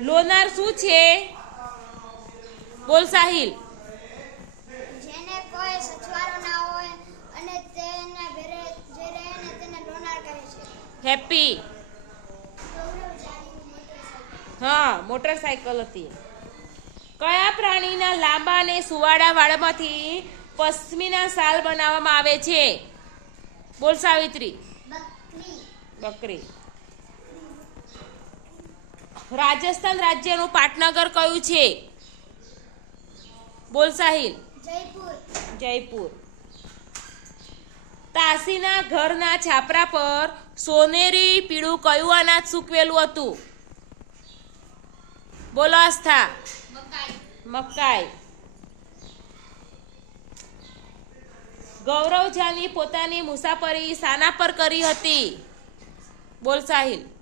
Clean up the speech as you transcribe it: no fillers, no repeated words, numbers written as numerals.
લોનાર શું છે? બોલ સાહિલ. જેને કોઈ સચવારો ના હોય અને તેના ઘરે જે રહે ને તેને લોનાર કહે છે. હેપી. હા, મોટરસાયકલ હતી. કયા પ્રાણીના લાંબા અને સુવાળા વાળમાંથી પશ્મિના શાલ બનાવવામાં આવે છે? બોલ સાવિત્રી. બકરી. રાજસ્થાન રાજ્યનું પાટનગર કયું છે? બોલ સાહિલ. જયપુર. તાસીના ઘરના છાપરા પર સોનેરી પીળું કયું અનાજ સૂકવેલું હતું? બોલો આસ્થા. મકાઈ. ગૌરવ જાની પોતાની મુસાફરી શાના પર કરી હતી? બોલ સાહિલ.